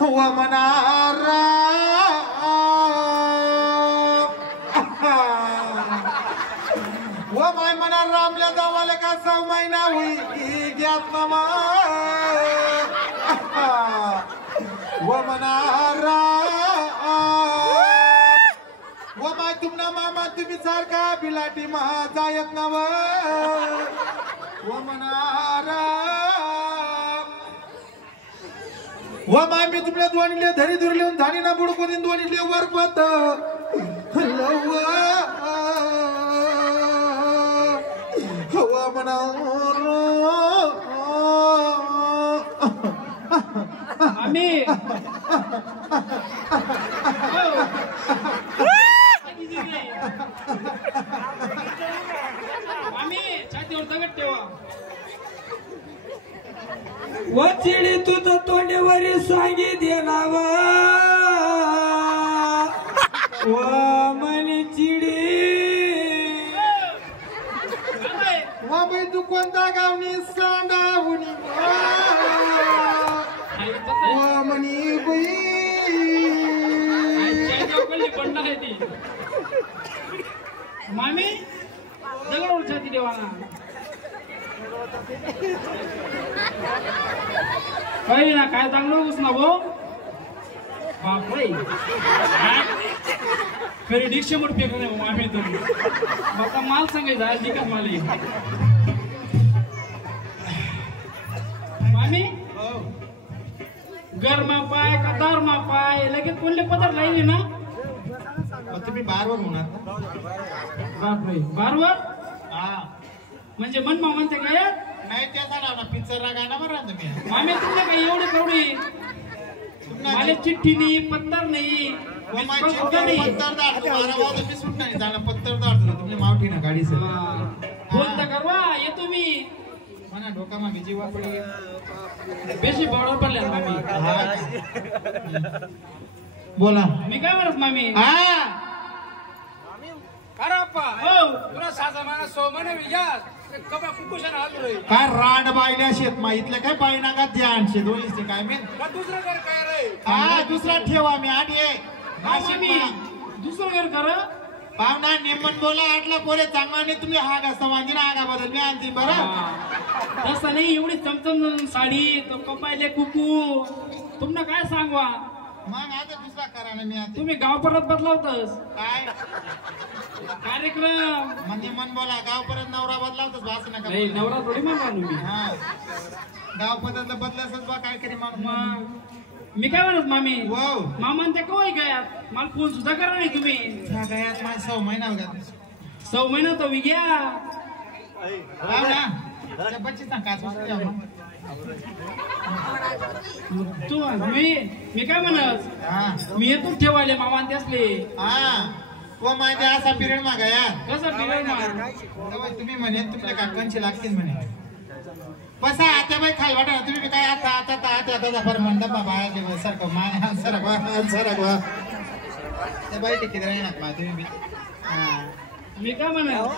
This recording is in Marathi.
वमनारा व माय मना रामल्या जावाले का 6 महिना हुई ग्यात नमा वमनारा व माय तुमना मामा तुम्ही सारखा बिलाटी महा जायत नव वमनारा व माय मी तुमल्या दोन्हीले धरी धुर लिहून झाली ना बुडको दिन दोन्हीले वरपत आम्ही छातीवर दगड ठेवा व चिडी तुझं तोंडेवरी सांगितले नाव व मनी चिडी वा बाई तू कोणता गावनी सांडावणी वा मनी बाई मामी दगड छाती देवाना काही ना काय चांगलं ना भाऊ बापरे खरी डिक्शे मोठ फेकलं नाही मामी तुम्ही बाबा माल सांगायचं आज दिकत मला मामी गरमा पाय का दारमा पाय लगेच कोणले पदार्थ राहिले ना तुम्ही बारवर होणार बापरे बारवर म्हणजे मनमा म्हणते काय नाही त्याचा ना पिक्चर गाणं बरं तुम्ही मामी तुमच्या काही एवढे कवडे मला चिठ्ठी नाही पत्तर नाही गाडी फोन तर करवा येतो मी म्हणा डोका मागे जीवा पडली बेशी बॉर्डर पडल्या मामी बोला मी काय म्हणत मामी तुला साधा माणूस 6 महिने कबा कुकुशन आलो रे काय राड बायल्या शेत माहितलं काय पायना का ध्यान शेत होईस काय मी दुसरं घर काय रे दुसरा ठेवा मी आठ ये मामी दुसरं घर कर पाहुणा नेमन बोला आटला पोरे चांगला तुम्ही हा का समाधी ना आगा बदल मी आणते बरं तसं नाही एवढी चमचम साडी तो कपायले कुकू तुम्हाला काय सांगवा मग आता दुसरा करा ना मी आता तुम्ही गाव परत बदलावतस काय कार्यक्रम म्हणजे मन बोला गाव परत नवरा बदलावतच भास नका नाही नवरा थोडी म्हणून मी हा गाव पदार्थ बदलासच बा काय करी माणूस मी काय म्हणत मामी वाव मामान त्या कवाय गयात मला फोन सुद्धा करा नाही तुम्ही त्या गयात माझ्या 6 महिना बघा 6 महिना तो घ्या ना बच्ची सांग का तू मी काय म्हणत मी येतो ठेवायले मामान त्यासले व माझ्या असा पिरियड मागा या कसा पिरियड मार तुम्ही म्हणे तुमच्या काकांची लागतील म्हणे बसा आता बाई खाल वाटा तुम्ही काय आता आता आता आता पर मंडप बाहेर सारखं मान सारखं ते बाई टिकीत राहणार तुम्ही मी काय म्हणत